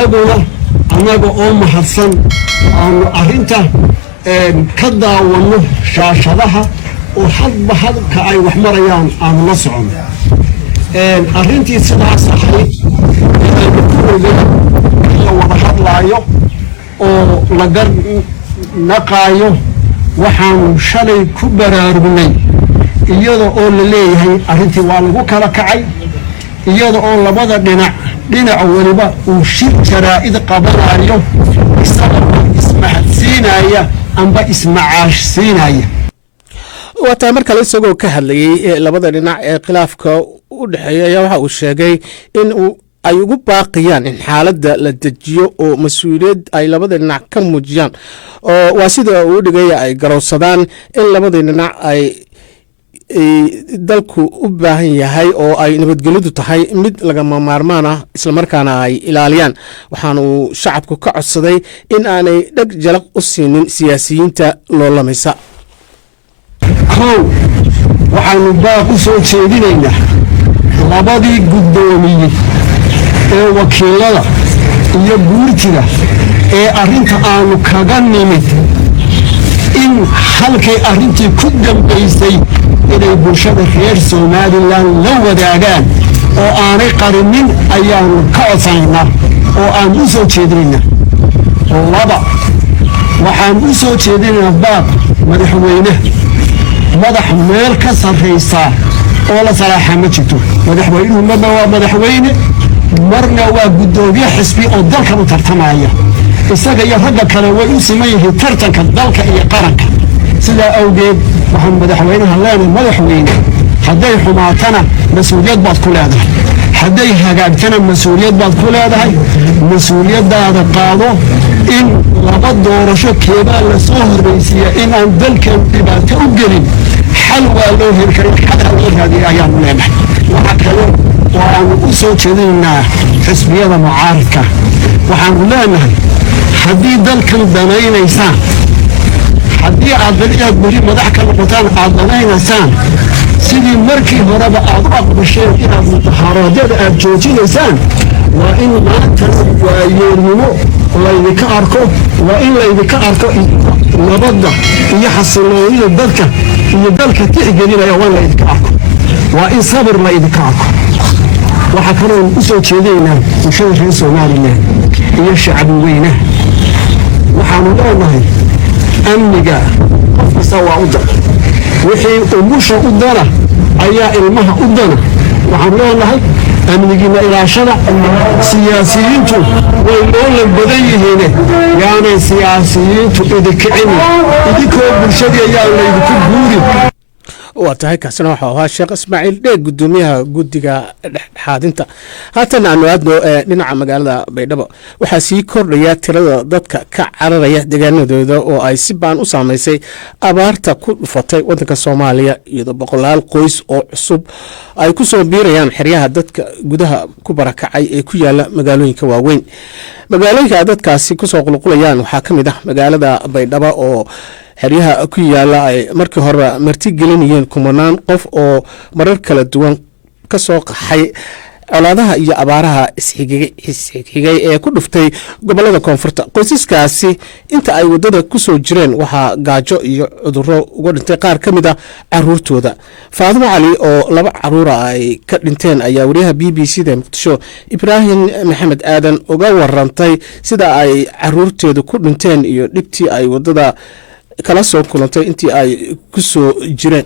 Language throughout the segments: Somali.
annaga oo mahadsan aanu arrinta ka daawano shaashadaha oo hadba halka ay wax marayaan aanu la socono arrintii sidaas ahayd inaynu ku ogeyn la wada hadlaayo oo laga naqaayo waxaanu shalay ku baraarugnay iyada oo la leeyahay arrintii waa lagu kala kacay iyada oo labada dhinac waliba uu shir jaraa'id qabanayo isagoo ismahadsiinaya amba ismacaashsiinaya wataa mar kale isagoo ka hadlayay labada dhinac ee khilaafka u dhaxeeya ayaa waxa uu sheegay in ay ugu baaqayaan in xaaladda la dejiyo oo mas-uuliyad ay labada dhinac ka muujiyaan oo waa sida uu dhigaya ay garowsadaan in labada dhinac ay dalku u baahan yahay oo ay nabadgelyadu tahay mid lagama maarmaan ah islamarkaana ay ilaaliyaan waxaana uu shacabku ka codsaday in aanay dheg jalaq u siinin siyaasiyiinta loolamaysa waxaanu baaq u soo jeedinaynaa labadii guddoomiye ee wakiilada iyo guurtida ee arrinta aanu kaga nimid in halkay arrintii ku dambaysay inay bulshada reer somalilan la wadaagaan oo aanay qarinin ayaanu ka codsanaynaa oo aan u soo jeedinaynaa waxaan u soo jeedinaynaa baaq madaxweyne madax meel ka sarraysaa oo la salaaxa ma jirto madaxweynuhu marna waa madaxweyne marna waa guddoomiye xisbi oo dalkan u tartamaya isaga iyo ragga kale way u siman yihiin tartanka dalka iyo qaranka sidaa awgeed waxaan madaxweynaha leenahay madaxweyne hadday xumaatana mas-uuliyad baad ku leedahay hadday hagaagtana mas-uuliyad baad ku leedahay mas-uuliyaddaada qaado in laba doorasho keebaa la soo horraysiiya in aan dalkan dhibaato u gelin xal waa loo heli karin xalaa loo raadiyay ayaanu leenahay waxa kale oo aanu u soo jeedinaynaa xisbiyada mucaaridka waxaanu leenahay haddii dalkan danaynaysaan haddii aad beri madax ka noqotaan aad danaynaysaan sidii markii horeba aad u aqbasheen inaad mutaharaadyada aad joojinaysaan waa in maantana waayeernimo laydinka arko waa in laydinka arko nabadda iyo xasiloonida dadka iyo dalka tixgelinaya waa in laydinka arko waa in sabir laydinka arko waxaa kaloo u soo jeedinaynaa bulshada reer somalilan iyo shacbi weynaha waxaanu leenahay amniga qof kasta waa u dan wixii umusha u dana ayaa ilmaha u dana waxaan leenahay amnigiina ilaashada siyaasiyiintu way loola badan yihiine yaanay siyaasiyiintu idikicin idinkoo bulshadii ayaa laydinku guurin waa tahay kaasina waxuu ahaa sheekh ismaaciil dheeg guddoomiyaha guddiga dhexdhexaadinta haatan aanu aadno dhinaca magaalada baydhabo waxaa sii kordhaya tirada dadka ka cararaya deegaanadooda oo ay si baan u saamaysay abaarta ku dhufatay waddanka soomaaliya iyadoo boqolaal qoys oo cusub ay ku soo biirayaan xeryaha dadka gudaha ku barakacay ee ku yaala magaalooyinka waaweyn magaalooyinka dadkaasi kusoo qulqulayaan waxaa ka mid ah magaalada baydhabo oo xeryaha ku yaala ay markii horeba marti gelinayeen kumanaan qof oo marar kala duwan ka soo qaxay colaadaha iyo abaaraha isxigay ee ku dhuftay gobolada koonfurta qoysaskaasi inta ay wadada ku soo jireen waxaa gaajo iyo cudurro uga dhintay qaar ka mid ah caruurtooda faadimo cali oo 2 caruura ay ka dhinteen ayaa wariyaha b b c da muqdisho ibraahim maxamed aadan uga warantay sida ay caruurteedu ku dhinteen iyo dhibtii ay wadada kala soo kulantay intii ay ku soo jireen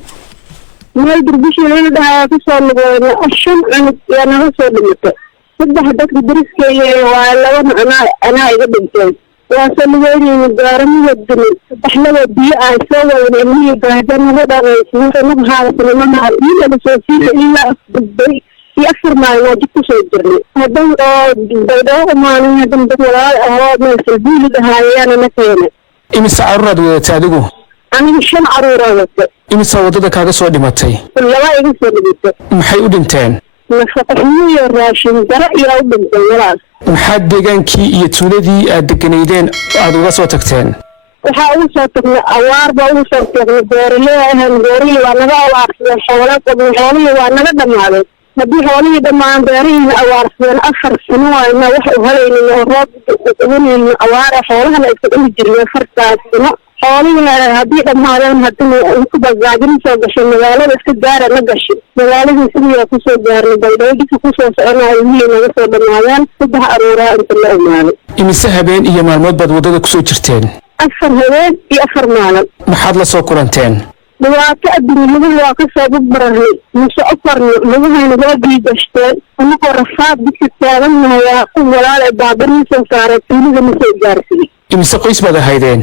meel durbishii dhahaa ku soo lugooda 5 cunug yaa naga soo dhimatay saddex dadka dariskayga waa 2 anaa iga dhintay waa soo lugoynayna gaaramada dumi saddexlaba biyo aan soo wadana ilmihii gaajanaga dhaqaysiinta nabhaadasanamaha ila soo fiica ilaa afdubay iyo 4 maalmood ku soo jirnay hadan oo baydhabo maalin hadan dad walaal ahoo meel salbiili dhahaayana na keenay imise caruuraad wadatay adigu aniga 5 caruuraad wadatay imise wadada kaaga soo dhimatay laba iga soo dhimatay maxay u dhinteen nafaqo iyo raashin dara iyo u dhintay walaal maxaa deegaankii iyo tuuladii aad deganaydeen aad uga soo tagteen waxaa ugu soo tagnay awaar baa ugu soo tagnay beeraley ahaan beeraley waa naga awaarsadeen xoolihii waa naga dhammaaday haddii xoolihii dhammaan beerihiina awaarsadeen 4 sano waayna wax u helaynin oo roob ugunaynin awaara xoolahana iska dhuli jirnay 4 sano xoolihii haddii dhammaadeen haddana ku badbaadin soo gashay magaalada iska gaara la gashay magaaladii sidii ku soo gaarnay baydhabo ku soo soconayo wixii naga soo dhammaadeen 3 aroora inta la imaaday imise habeen iyo maalmood baad waddada ku soo jirteen 4 habeen iyo 4 maalin maxaad la soo kulanteen dhibaato adduunyada waa ka soo barbaray muuse ofarni lugahayna waa dhiigashteen anagoo rafaad dadka taagannahay waa ku walaal ee baaburii soo saaray tuulada ma soo gaarsiiyey imise qoys baad ahaydeen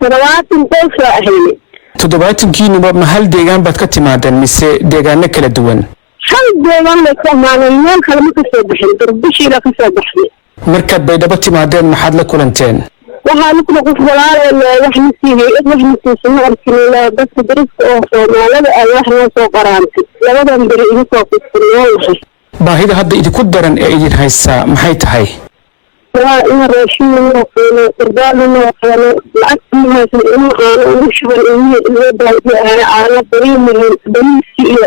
70 qoys waa ahaynay 70kiinuba ma hal deegaan baad ka timaadeen mise deegaano kala duwan hal deegaan la ka maanay meel kale ma ka soo bixin darbishii la ka soo baxay markaad baydhabo timaadeen maxaad la kulanteen waxaa la kula qof walaal ee wax nasiibay wax nasiibsan arkinayna dadka dariska oo Soomaalida ay wax noo soo qaraantay labadan bari igu soo kusnaa baahida hadda idinku daran ee idin haysaa maxay tahay waa in raashin loo qeeno irdaal loo qeeno lacag mahaysan in aan ugu shuban in baahida aan bariimin bariisi iyo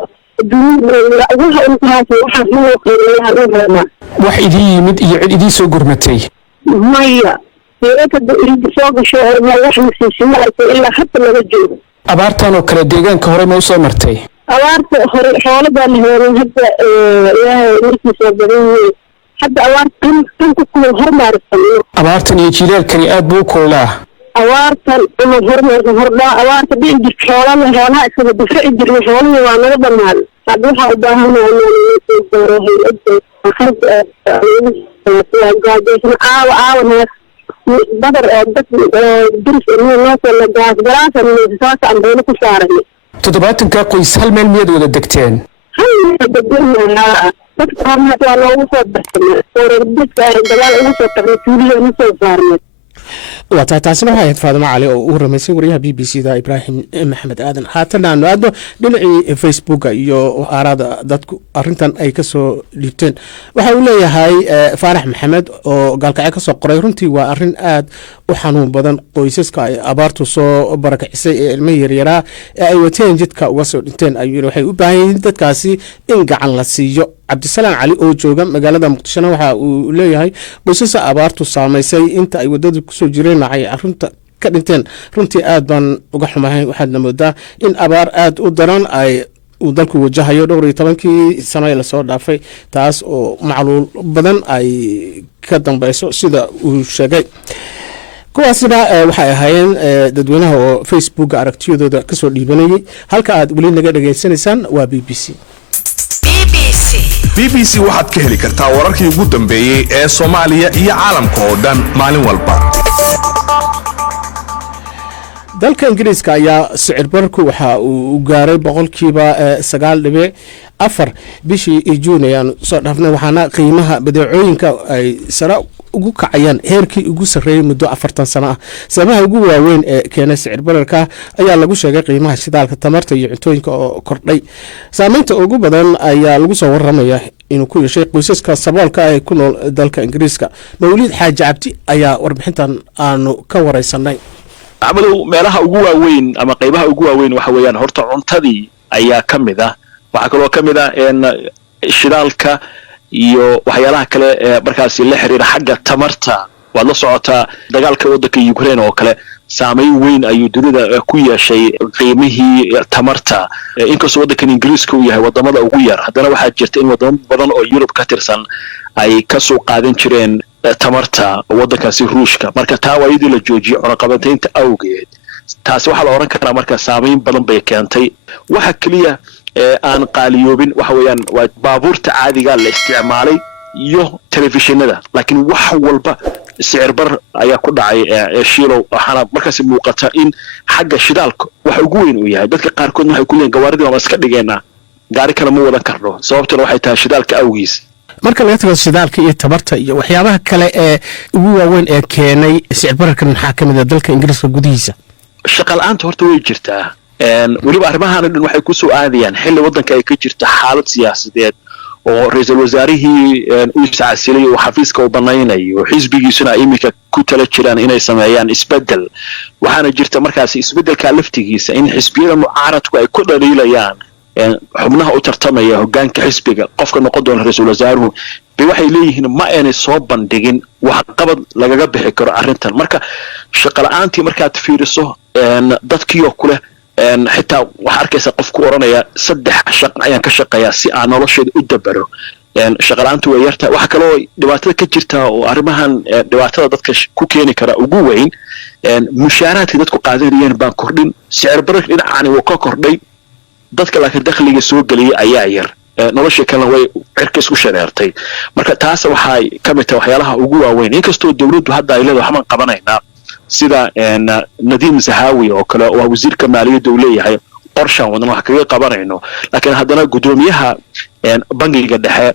duuba waxa uu tahay waxa loo qeeno wax idin yimid iyo cid idin soo gurmatay maya soo gasho wax nasiibsan ilaa hadda laga joogo abaartan oo kale deegaanka hore ma u soo martay abaarta hore xooladan heeran hadda ilaahay markiisa badan hadda abaartan ku kulul hormaarsan abaartan iyo jiilaalkani aad buu kululaa abaartan ama hormaarsan hordhaa abaarta dhici jirta xoolaha isaga difaaci jirnay xoolihii waa naga dhammaan hadda waxaa u baahanahay inaan بدر درس إنه الناس اللي جاهز دراسة من الأساس عندنا كسارني. تدبعتن كقيس هل من ميد ولا دكتين؟ هل بدنا دكتور ما تعلو وصل بس ورد دلال وصل تغيير وصل صارني. waa tahay taasina waxay ahayd faadimo cali oo u ramaysay wariyaha b b c da ibraahim maxamed aadan haatan aanu aadno dhinacii facebooka iyo aaraada dadku arintan ay kasoo dhiibteen waxa uu leeyahay faarax maxamed oo gaalkacyo kasoo qoray runtii waa arin aad u xanuun badan qoysaska ay abaartu soo barakicisay ee ilmo yaryaraa ee ay wateen jidka uga soo dhinteen ayuu waxay u baahan yihiin dadkaasi in gacan la siiyo cabdisalaan cali oo jooga magaalada muqdishona waxa uu leeyahay qoysasa abaartu saamaysay inta ay wadada kusoo jireen ay arrinta ka dhinteen runtii aad baan uga xumahay waxaadna moodaa in abaar aad u daran ay uu dalku wajahayo 12 sano ee lasoo dhaafay taas oo macluul badan ay ka dambayso sida uu sheegay kuwaasina waxay ahaayeen dadweynaha oo facebooka aragtiyadooda kasoo dhiibanayay halka aad weli naga dhageysanaysaan waa b b c BBC waxaad ka heli kartaa wararkii ugu dambeeyay ee Soomaaliya iyo caalamka oo dhan maalin walba. dalka Ingiriiska ayaa sicir bararku waxa uu gaaray 9.4 bishii Juun ayaan soo dhaafnay waxaana qiimaha badeecooyinka ay sare ugu kacayaan heerkii ugu sareeyay muddo 40 sano ah sababaha ugu waaweyn ee keenay sicir bararka ayaa lagu sheegay qiimaha shidaalka tamarta iyo cuntooyinka oo kordhay saameynta ugu badan ayaa lagu soo waramaya inuu ku yeeshay qoysaska saboolka ay ku nool dalka Ingiriiska Mawlid Xaaji Cabdi ayaa warbixintan aanu ka wareysanay عملوا meelaha ugu waaweyn ama qaybaha ugu waaweyn waxa weeyaan horta cuntadii ayaa kamid ah waxa kale oo kamid ah in shidaalka iyo waxyaalaha kale ee markaas la xiriira xagga tamarta wad la socotaa dagaalka waddanka Ukraine oo kale saameyn weyn ayuu dunida ku yeeshay qiimihii tamarta inkastoo waddanka Ingiriiska uu yahay wadamada ugu yar haddana waxaa jirta in wadamo badan oo Yurub ka tirsan ay ka soo qaadan jireen tamarta waddankaasi Ruushka marka taa waa idin la joojiyo cunaqabataynta awgeed taasi waxa la oran karaa marka saameyn badan bay keentay waxa kaliya aan qaaliyoobin waxa weeyaan waa baabuurta caadiga la isticmaalay iyo telefishinada laakiin wax walba sicir bar ayaa ku dhacay shiilow waxaana markaas muuqata in xagga shidaalka wax ugu weyn uu yahay dadka qaarkood waxay ku leeyihiin gawaaridii waa iska dhigeenaa gaari kale ma wada karno sababtuna waxay tahay shidaalka awgiis marka laga tago shidaalka iyo tamarta iyo waxyaabaha kale ee ugu waaweyn ee keenay sicir bararkan maxaa kamid ah dalka Ingiriiska gudihiisa shaqo la'aanta horta way jirtaa waliba arrimahan dhan waxay ku soo aadayaan xilli waddanka ay ka jirto xaalad siyaasadeed oo ra'iisul wasaarihii uu iscaasilay oo xafiiska u banaynayo xisbigiisuna imika ku tala jiraan inay sameeyaan isbedel waxaana jirta markaas isbedelka laftigiisa in xisbiyada mucaaradku ay ku dhaliilayaan xubnaha u tartamaya hoggaanka xisbiga qofka noqon doona ra'iisul wasaaruhu bay waxay leeyihiin ma aanay soo bandhigin wax qabad lagaga bixi karo arrintan marka shaqo la'aantii markaad fiiriso dadkii oo kule xitaa waxa arkaysa qofku oranaya 3 shaqo ayaan ka shaqeeyaa si aan nolosheeda u dabaro shaqo la'aantu way yartaa waxa kale oo dhibaatada ka jirta oo arrimahan dhibaatada dadka ku keeni kara ugu weyn mushaaraadka dadku qaadanayeen baan kordhin sicir bararka dhinacani wuu ka kordhay dadka laakiin dakhliga soo geliyay ayaa yar nolosha kalena way cirka isku shareertay marka taas waxay ka mid tahay waxyaalaha ugu waaweyn inkastoo dawladdu hadda ay leedahay waxaan qabanaynaa sida Nadiim Zahawi oo kale oo wasiirka maaliyadda uu leeyahay qorshan wadana wax kaga qabanayno laakiin haddana gudoomiyaha bangiga dhexe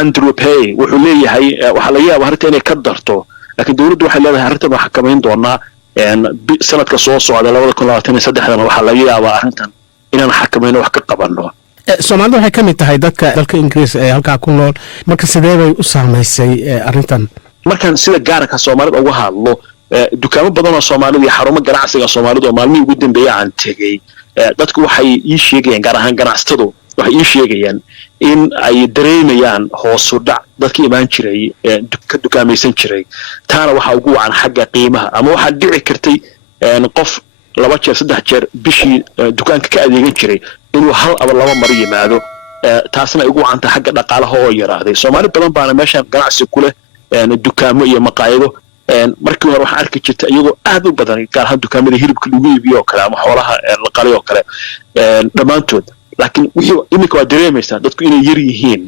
Andrew Pay wuxuu leeyahay waxa laga yaabaa arrinta inay ka darto laakiin dawladdu waxay leedahay arrintan waxa kamayn doonaa sanadka soo socda 2023 waxa laga yaabaa arrintan inaan xakamayno wax ka qabanno Soomaalidu waxay ka mid tahay dadka dalka Ingiriis ee halka ku nool marka sidee bay u saameysay arrintan markan sida gaarka Soomaalida uga hadlo dukaamo badan oo Soomaalidu iyo xarumo ganacsiga Soomaalidu oo maalmihii ugu dambeeyay aan tagay dadku waxay ii sheegayaan gaar ahaan ganacsatadu waxay ii sheegayaan in ay dareemayaan hoos u dhac dadkii imaan jiray ka dukaamaysan jiray taana waxa ugu wacan xagga qiimaha ama waxa dhici kartay qof 2 jeer 3 jeer bishii dukaanka ka adeegan jiray inuu hal ama 2 mar yimaado taasna ugu wacanta xagga dhaqaalaha oo yaraaday Soomaali badan baana meeshan ganacsi ku leh dukaamo iyo maqaayado markii hore waxaan arki jirtay iyagoo aad u badan gaar ahaan dukaamada hilibka lagu iibiyo kale ama xoolaha la qaliyo kale dhamaantood laakiin wixii imika waa dareemaysaa dadku inay yar yihiin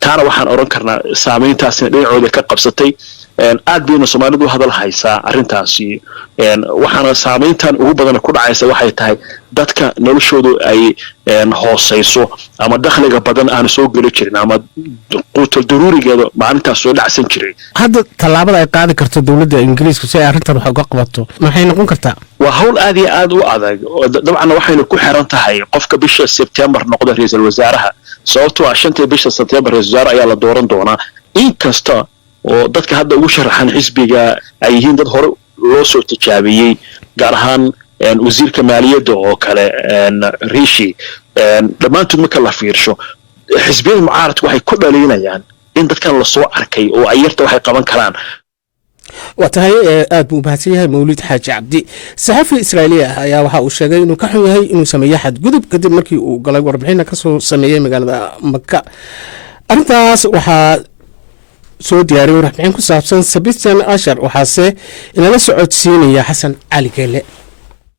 taana waxaan oran karnaa saameyntaasina dhinacooda ka qabsatay aad bayna Soomaalidu hadal haysaa arrintaasi waxaana saameyntan ugu badan ku dhacaysa waxay tahay dadka noloshoodu ay hooseyso ama dakhliga badan aan soo gali jirin ama quutal daruurigeeda maalintaas soo dhacsan jiray hadda talaabada ay qaadi karto dawladda Ingiriiska si ay arrintan wax uga qabato maxay noqon kartaa waa hawl aad iyo aad u adag dabcan waxayna ku xiran tahay qofka bisha September noqdo ra'iisul wasaaraha sababtoo ah 5 bisha September ra'iisul wasaare ayaa la dooran doonaa inkasta oo dadka hadda ugu sharaxan xisbiga ay yihiin dad hore loo soo tijaabiyay gaar ahaan wasiirka maaliyadda oo kale Rishi dhamaantood marka la fiirsho xisbiyada mucaaradku waxay ku dhaleeynayaan in dadkan la soo arkay oo ay yarta waxay qaban karaan watahay aad buu mahadsan yahay Mawlid Xaaji Cabdi saxafi Israa'iili ah ayaa waxa uu sheegay inuu ka xun yahay inuu sameeyo xadgudub kadib markii uu galay warbixin ka soo sameeyay magaalada Makka arrintaas waxaa soo diyaariyay warbixin ku saabsan Sebastian Asher waxaase inala socodsiinaya Xasan Cali Geele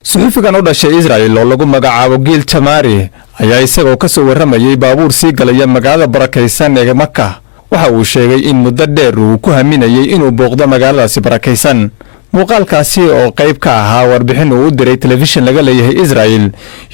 suxufigan u dhashay Israa'iil oo lagu magacaabo Gil Tamari ayaa isagoo ka soo waramayay baabuur sii galaya magaalada barakaysan ee Makka waxa uu sheegay in muddo dheer uu ku haminayay inuu booqdo magaaladaasi barakaysan muuqaalkaasi oo qayb ka ahaa warbixin uu u diray telefishin laga leeyahay Israa'iil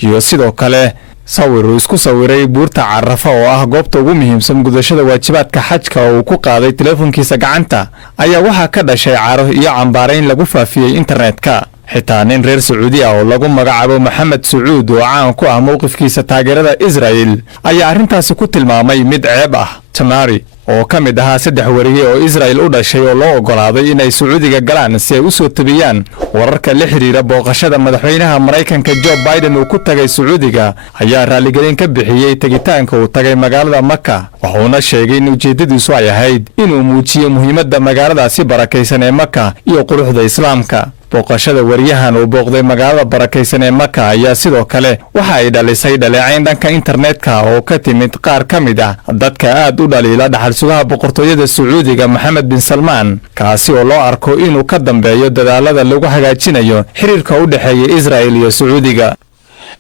iyo sidoo kale sawir uu isku sawiray buurta Carafa oo ah goobta ugu muhiimsan gudashada waajibaadka xajka oo uu ku qaaday telefoonkiisa gacanta ayaa waxa ka dhashay caro iyo cambaarayn lagu faafiyay internetka xitaa nin reer Sacuudi ah oo lagu magacaabo Maxamed Sacuud oo caan ku ah mowqifkiisa taageerada Israa'iil ayaa arrintaasi ku tilmaamay mid ceeb ah Tamari oo ka mid ahaa 3 wariye oo Israa'iil u dhashay oo loo ogolaaday inay Sacuudiga galaan si ay u soo tabiyaan wararka la xiriira booqashada madaxweynaha Mareykanka Joe Biden uu ku tagay Sacuudiga ayaa raaligelin ka bixiyay tagitaanka uu tagay magaalada Makka wuxuuna sheegay in ujeedadiisu ay ahayd inuu muujiyo muhiimadda magaaladaasi barakaysan ee Makka iyo quruxda Islaamka booqashada wariyahan uu booqday magaalada barakaysan ee Makka ayaa sidoo kale waxa ay dhalisay dhaleecayn dhanka internetka oo ka timid qaar ka mid ah dadka aad u dhaliila dhaxal sugaha boqortooyada Sacuudiga Mohammed bin Salman kaasi oo loo arko inuu ka dambeeyo dadaalada lagu hagaajinayo xiriirka u dhaxeeya Israa'iil iyo Sacuudiga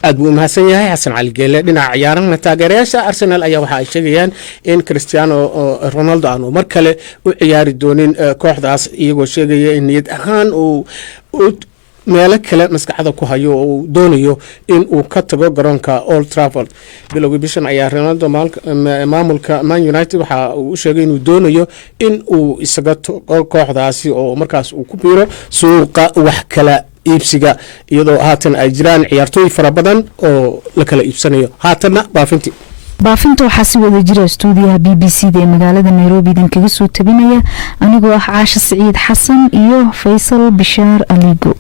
aad buu mahadsan yahay Xasan Cali Geele dhinaca ciyaaraha taageerayaasha Arsenal ayaa waxa ay sheegayaan in Cristiano Ronaldo aanu mar kale u ciyaari doonin kooxdaas iyagoo sheegaya in niyad ahaan uu meelo kale maskaxda ku hayo oo doonayo in uu ka tago garoonka Old Trafford bilowgii bishan ayaa Ronaldo maamulka Man United waxa uu sheegay inuu doonayo in uu isaga kooxdaasi oo markaas uu ku biiro suuqa wax kala iibsiga iyadoo haatan ay jiraan ciyaartooy fara badan oo la kala iibsanayo haatanna baafintii baafinta waxaa si wada jira stuudiyaha b b c da ee magaalada nairobi idan kaga soo tabinaya anigoo ah caasha siciid xasan iyo faysal bishaar aligo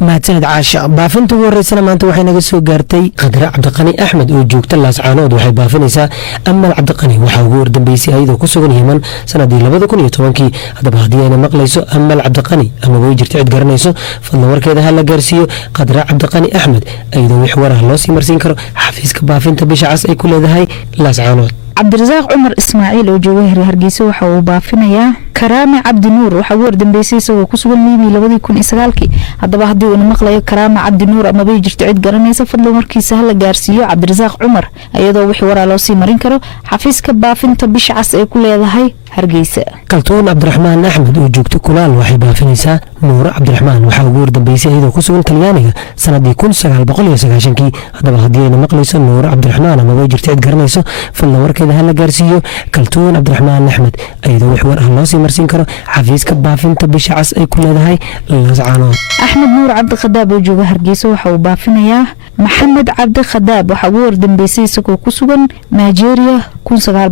mahadsanid caasha baafinta ugu horeysana maanta waxay naga soo gaartay qadre cabdiqani axmed oo joogta laascaanood waxay baafinaysaa amal cabdiqani waxaa ugu wardambeysay ayadoo ku sugan yiman sanadii 2010 haddaba haddii ayna maqlayso amal cabdiqani ama way jirta cid garanayso fadlan warkeeda ha la gaarsiiyo qadre cabdiqani axmed ayadoo wix waraha loo sii marsiin karo xafiiska baafinta bisha cas ay ku leedahay laascaanood. cabdirasaaq cumar ismaaciil oo jooga hargeysa waxa uu baafinayaa karaame cabdi nuur waxaa ugu wardambeysay isagoo ku sugan liibii 2009 haddaba haddii uuna maqlayo karaame cabdi nuur ama bay jirto cid garanaysa fadlan warkiisa hala gaarsiiyo cabdirasaaq cumar iyadoo wixii waraa loo sii marin karo xafiiska baafinta bisha cas ee ku leedahay hargeysa. kaltuun cabdiraxmaan axmed oo joogta kulaal waxay baafinaysaa nuuro cabdiraxmaan waxaa ugu wardambeysay iyadoo ku sugan talyaaniga sanadii 1990 haddaba haddii ayna maqlayso nuuro cabdiraxmaan ama bay jirto cid garanayso fadlan warkeeda hala gaarsiiyo kaltuun cabdiraxmaan axmed iyadoo wix war ah loo sii marsiin karo xafiiska baafinta bisha cas ay ku leedahay laascaanood. axmed nuur cabdi khadaab oo jooga hargeysa waxa uu baafinayaa maxamed cabdi khadaab waxaa ugu wardambeysay isagoo ku sugan nigeria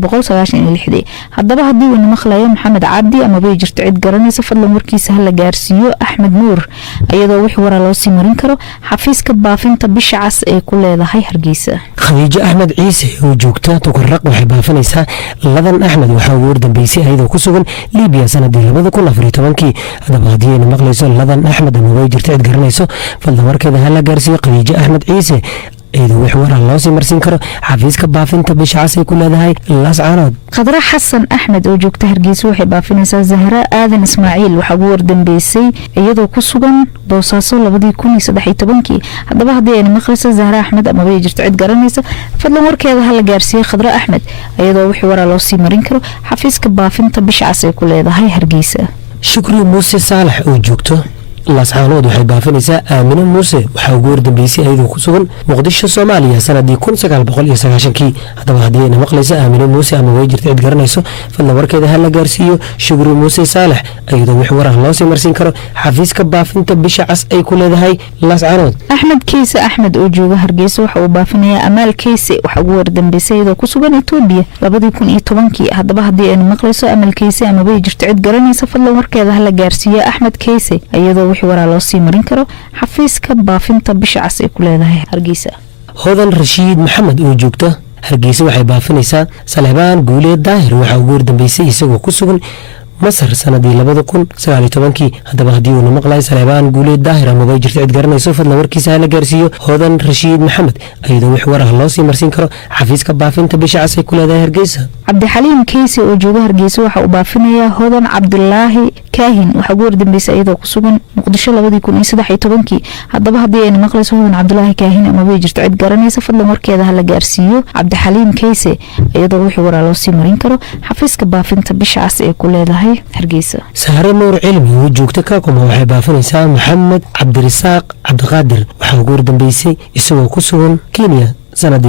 1996 haddaba haddii uuna maqlayo maxamed cabdi ama bay jirto cid garanaysa fadlan warkiisa hala gaarsiiyo axmed nuur iyadoo wix waraa loo sii marin karo xafiiska baafinta bisha cas ee ku leedahay hargeysa. khadiijo axmed ciise oo joogta tukarraq waxay baafinaysaa ladan axmed waxaa ugu wardambeysay iyadoo ku sugan liibiya sanadii 2014 haddaba haddii ayna maqlayso ladan axmed ama way jirto cid garanayso fadlan warkeeda hala gaarsiiyo khadiijo axmed ciise iyadoo wix waraa loo sii marsiin karo xafiiska baafinta bisha cas ay ku leedahay laascaanood. khadra xasan axmed oo joogta hargeysa waxay baafinaysaa zahra aadan ismaaciil waxaa ugu wardambeysay iyadoo ku sugan boosaaso 2013 haddaba haddii ayna maqlayso zahra axmed ama bay jirto cid garanaysa fadlan warkeeda hala gaarsiiyo khadra axmed iyadoo wix waraa loo sii marin karo xafiiska baafinta bisha cas ay ku leedahay hargeysa. shukri muuse saalax oo joogto laascaanood waxay baafinaysaa aamino muuse waxaa ugu wardambeysay iyadoo ku sugan muqdisho soomaaliya sanadii 1990 haddaba haddii ayna maqlayso aamino muuse ama way jirta cid garanayso fadlan warkeeda ha la gaarsiiyo shukri muuse saalax iyadoo wix warah loo sii marsiin karo xafiiska baafinta bisha cas ay ku leedahay laascaanood. axmed keyse axmed oo jooga hargeysa waxa uu baafinayaa amaal keyse waxaa ugu wardambeysay iyadoo ku sugan etoobiya 2010 haddaba haddii ayna maqlayso amaal keyse ama way jirto cid garanaysa fadlan warkeeda ha la gaarsiiyo axmed keyse iyadoo waraa loo sii marin karo xafiiska baafinta bisha cas ay ku leedahay hargeysa. hodan rashiid maxamed oo joogta hargeysa waxay baafinaysaa salebaan guuleed daahir waxaa ugu wardambeysay isagoo ku sugan masar sanadii 2019 haddaba haddii uuna maqlayo salebaan guuleed daahir ama bay jirto cid garanayso fadlan warkiisa hala gaarsiiyo hodan rashiid maxamed iyadoo wix warah loo sii marsiin karo xafiiska baafinta bisha cas ay ku leedahay hargeysa. cabdixaliim keysi oo jooga hargeysa waxa uu baafinayaa hodan cabdilaahi kaahin waxaa ugu wardambeysay iyadoo ku sugan muqdisho 2013 haddaba haddii ayna maqlayso hodan cabdilaahi kaahin ama bay jirto cid garanaysa fadlan warkeeda hala gaarsiiyo cabdixaliim keysi iyadoo wix waraa loo sii marin karo xafiiska baafinta bisha cas ee ku leedahay hargeysa. sahre nuur cilmi oo joogta kaakuma waxay baafinaysaa maxamed cabdirasaaq cabdiqaadir waxaa ugu wardambeysay isagoo ku sugan kenya sanadii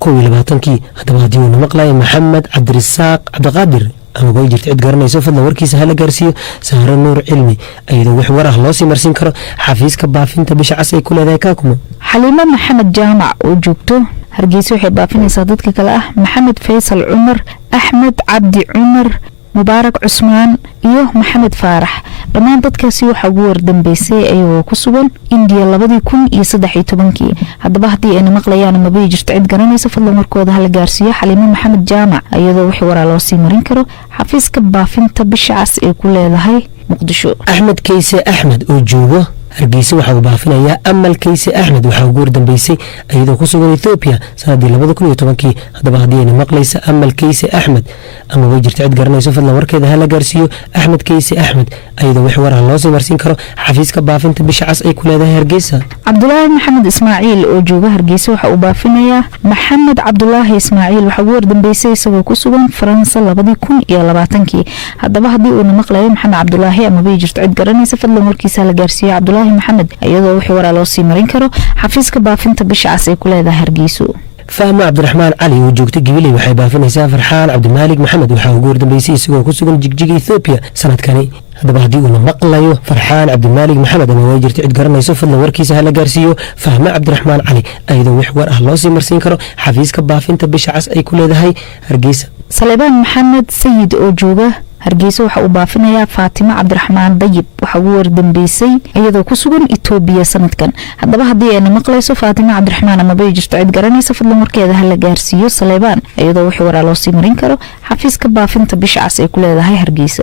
2021 haddaba haddii uuna maqlayo maxamed cabdirasaaq cabdiqaadir ama way jirto cid garanayso fadlan warkiisa hala gaarsiiyo sahre nuur cilmi iyadoo wix warah loo sii marsiin karo xafiiska baafinta bisha cas ay ku leedahay kaakuma. xaliimo maxamed jaamac oo joogto hargeysa waxay baafinaysaa dadka kale ah maxamed faysal cumar axmed cabdi cumar mubaarak cusmaan iyo maxamed faarax dhammaan dadkaasi waxaa ugu wardambeysay ayagoo ku sugan indiya 2013 haddaba haddii ayna maqlayaan ama bay jirto cid garanaysa fadlan warkooda hala gaarsiiyo xaliimo maxamed jaamac iyadoo wix waraa loo sii marin karo xafiiska baafinta bisha cas ee ku leedahay muqdisho. axmed keyse axmed oo joogo hargeysa waxaa uu baafinayaa amal keyse axmed waxaa ugu wardambeysay iyadoo ku sugan ethoobiya sanadii 2010 haddaba haddii ayna maqlaysa amal keyse axmed ama way jirto cid garanayso fadlan warkeeda hala gaarsiiyo axmed keyse axmed iyadoo wix warah loo sii marsiin karo xafiiska baafinta bisha cas ay ku leedahay hargeysa. cabdulaahi maxamed ismaaciil oo jooga hargeysa waxa uu baafinayaa maxamed cabdulaahi ismaaciil waxaa ugu wardambeysay isagoo ku sugan faransa 2020 haddaba haddii uuna maqlayo maxamed cabdulaahi ama bay jirto cid garanaysa fadlan warkiisa hala gaarsiiyo cabdulaahi maxamed iyadoo wix waraa loo sii marin karo xafiiska baafinta bisha cas ay ku leedahay hargeyso. fahma cabdiraxmaan cali oo joogta gibiley waxay baafinaysaa farxaan cabdimaalig maxamed waxaa ugu wardambeysay isagoo ku sugan jigjiga ethoobiya sanadkani haddaba haddii uuna maqlayo farxaan cabdimaalig maxamed ama way jirta cid garanayso fadlan warkiisa hala gaarsiiyo fahme cabdiraxmaan cali ayadoo wix war ah loo sii marsiin karo xafiiska baafinta bisha cas ay ku leedahay hargeysa. salebaan maxamed sayid oo jooga hargeysa waxa uu baafinayaa faatimo cabdiraxmaan dayib waxa ugu wardambeysay iyadoo ku sugan Itoobiya sanadkan. haddaba haddii ayna maqlayso faatimo cabdiraxmaan ama bay jirto cid garanaysa fadlan warkeeda hala gaarsiiyo salebaan iyadoo wix waraa loo sii marin karo xafiiska baafinta bisha cas ay ku leedahay hargeysa.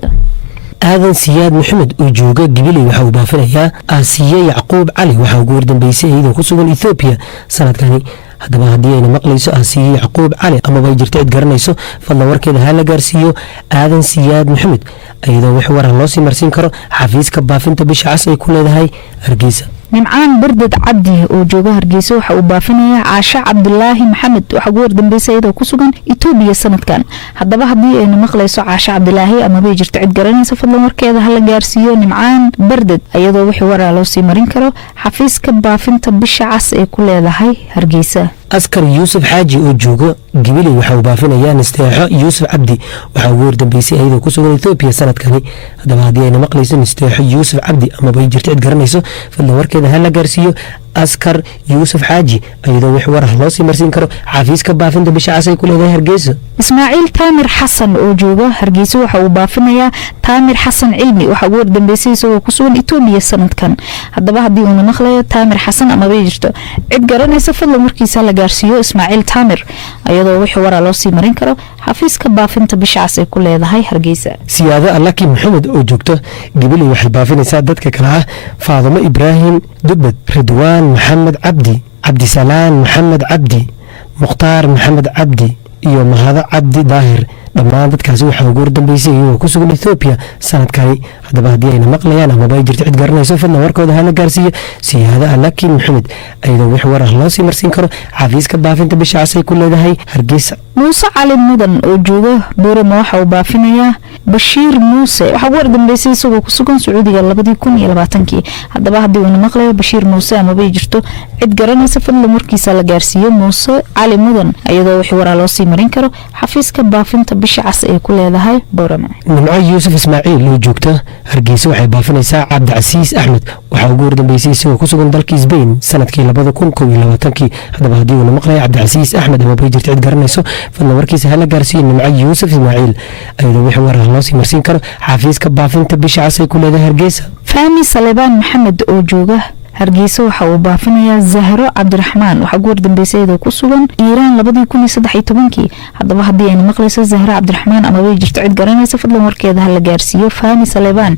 aadan siyaad maxamed oo jooga gibiley waxa uu baafinayaa aasiye yacquub cali waxa ugu wardambeysay iyadoo ku sugan Itoobiya sanadkani. haddaba haddii ayna maqlayso aasiye yacquub cali ama bay jirto cid garanayso fadlan warkeeda hala gaarsiiyo aadan siyaad maxamed iyadoo wax waran loo sii marsiin karo xafiiska baafinta bisha cas ay ku leedahay hargeysa. nimcaan bardad cabdi oo jooga hargeysa waxa uu baafinayaa caasha cabdulaahi maxamed waxa ugu wardambeysay iyadoo ku sugan Itoobiya sanadkan. haddaba haddii ayna maqlayso caasha cabdulaahi ama bay jirto cid garanaysa fadlan warkeeda hala gaarsiiyo nimcaan bardad iyadoo wix waraa loo sii marin karo xafiiska baafinta bisha cas ay ku leedahay hargeysa. askar yuusuf xaaji oo jooga gibiley waxa uu baafinayaa nisteexo yuusuf cabdi waxa ugu wardambeysay iyadoo ku sugan Itoobiya sanadkani. haddaba haddii ayna maqlayso nisteexo yuusuf cabdi ama bay jirto cid garanayso fadlan warkeeda hala gaarsiiyo askar yuusuf xaaji iyadoo wix war ah loo sii marsiin karo xafiiska baafinta bisha cas ay ku leedahay hargeysa. ismaaciil taamir xasan oo jooga hargeysa waxa uu baafinayaa taamir xasan cilmi waxa ugu wardambeysay isagoo ku sugan Itoobiya sanadkan. haddaba haddii uuna maqlayo taamir xasan ama bay jirto cid garanaysa fadlan warkiisa la gaarsiiyo ismaaciil taamir iyadoo wix waraa loo sii marin karo xafiiska baafinta bisha cas ay ku leedahay hargeysa. siyaado allaki maxamed oo joogto gibiley waxay baafinaysaa dadka kale ah faadimo ibraahim dubad ridwaan maxamed cabdi cabdisalaan maxamed cabdi mukhtaar maxamed cabdi iyo mahado cabdi daahir. dhammaan dadkaasi waxaa ugu wardambeysay iyagoo ku sugan Itoobiya sanadkani. haddaba haddii ayna maqlayaan ama bay jirto cid garanayso fadlan warkooda hana gaarsiiyo siyaado allaki maxamed iyadoo wix war ah loo sii marsiin karo xafiiska baafinta bisha cas ay ku leedahay hargeysa. muuse cali mudan oo jooga boorama waxa uu baafinayaa bashiir muuse waxa ugu wardambeysay isagoo ku sugan Sacuudiga 2020. haddaba haddii uuna maqlayo bashiir muuse ama bay jirto cid garanaysa fadlan warkiisa la gaarsiiyo muuse cali mudan iyadoo wix waraa loo sii marin karo xafiiska baafinta bisha cas ay ku leedahay boorama. nimco yuusuf ismaaciil oo joogta hargeysa waxay baafinaysaa cabdicasiis axmed waxa ugu wardambeysay isagoo ku sugan dalka Spain sanadkii 2021. haddaba haddii uuna maqlayo cabdicasiis axmed ama bay jirto cid garanayso fadlan warkiisa hala gaarsiiyo nimco yuusuf ismaaciil iyadoo wix war ah loo sii marsiin karo xafiiska baafinta bisha cas ay ku leedahay hargeysa. fahmi salebaan maxamed oo jooga hargeysa waxa uu baafinayaa zahro cabdiraxmaan waxa ugu wardambeysay iyadoo ku sugan Iiraan 2013. haddaba haddii ayna maqlayso zahro cabdiraxmaan ama way jirto cid garanaysa fadlan warkeeda hala gaarsiiyo fahmi salebaan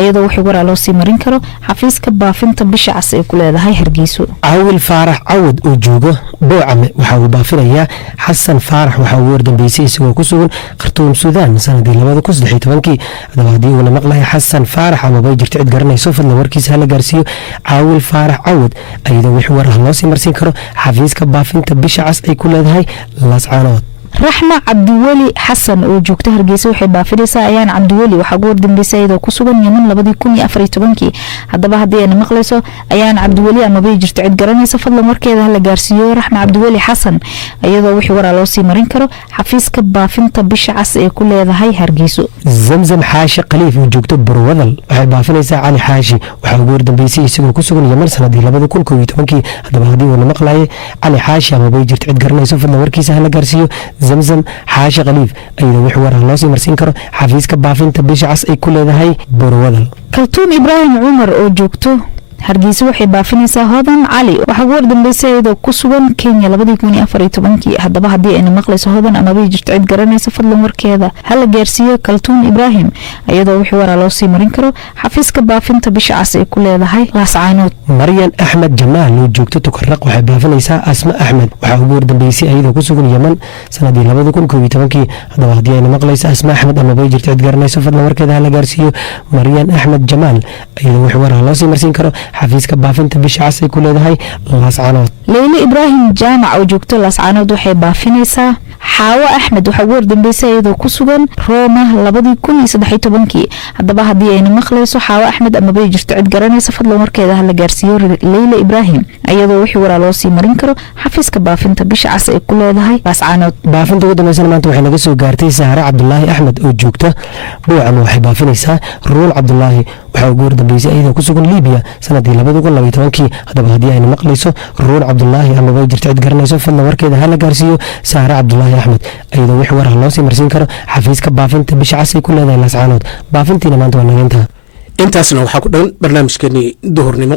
iyadoo wix waraa loo sii marin karo xafiiska baafinta bisha cas ay ku leedahay hargeyso. caawil faarax cawad oo jooga boocame waxa uu baafinayaa xasan faarax waxa ugu wardambeysay isagoo ku sugan Khartoum Suudaan sanadii 2013. haddaba haddii uuna maqlayo xasan faarax ama bay jirto cid garanayso fadlan warkiisa hala gaarsiiyo caawil faarax cawad iyadoo wix war ah loo sii marsiin karo xafiiska baafinta bisha cas ay ku leedahay Laascaanood. raxma cabdiweli xasan oo joogta hargeysa waxay baafinaysaa ayaan cabdiweli waxa ugu wardambeysay iyadoo ku sugan Yemen 2014. haddaba haddii ayna maqlayso ayaan cabdiweli ama bay jirto cid garanaysa fadlan warkeeda hala gaarsiiyo raxma cabdiweli xasan iyadoo wix waraa loo sii marin karo xafiiska baafinta bisha cas ee ku leedahay hargeyso. zamzam xaashi khaliif oo joogto burwadal waxay baafinaysaa cali xaashi waxa ugu wardambeysay isagoo ku sugan Yemen sanadii 2011. haddaba haddii uuna maqlayo cali xaashi ama bay jirto cid garanayso fadlan warkiisa hala gaarsiiyo zamzam xaashi khaliif iyadoo wix war ah loo sii marsiin karo xafiiska baafinta bisha cas ay ku leedahay burwadal. kaltuun ibraahim cumar oo joogto hargeysa waxay baafinaysaa hodan cali waxa ugu wardambeysay iyadoo ku sugan Kenya 2014. haddaba haddii ayna maqlayso hodan ama bay jirto cid garanaysa fadlan warkeeda hala gaarsiiyo kaltuun ibraahim iyadoo wix waraa loo sii marin karo xafiiska baafinta bisha cas ay ku leedahay Laascaanood. maryan axmed jamaal oo joogto tukarraq waxay baafinaysaa asma axmed waxa ugu wardambeysay iyadoo ku sugan Yemen sanadii 2011. haddaba haddii ayna maqlayso asma axmed ama bay jirto cid garanayso fadlan warkeeda hala gaarsiiyo maryan axmed jamaal iyadoo wix war ah loo sii marsiin karo xafiiska baafinta bisha cas ay ku leedahay Laascaanood. leyle ibraahim jaamac oo joogto Laascaanood waxay baafinaysaa xaawo axmed waxaa ugu wardambeysay iyadoo ku sugan rooma 2013 haddaba haddii ayna maqlayso xaawo axmed amabay jirto cid garanaysa fadlan warkeeda ha la gaarsiiyo leyla ibraahim iyadoo wixii waraa loo sii marin karo xafiiska baafinta bisha cas ay ku leedahay laascaanood. baafinta ugu dambeysana maanta waxay naga soo gaartay sahre cabdulaahi axmed oo joogta buucama waxay baafinaysaa ruul cabdulaahi waxaa ugu wardambeysay iyadoo ku sugan liibiya sanadii 2012 haddaba haddii ayna maqlayso ruul cabdulaahi amaba jirto cid garanayso fadlan warkeeda ha la gaarsiiyo sahre cabdulaahi axmed iyadoo wixii war loo sii marsiin karo xafiiska baafinta bisha cas ay ku leedahay laascaanood. baafintiina maanta waa naga intaasna waxaa ku dhan barnaamijkeenii duhurnimo.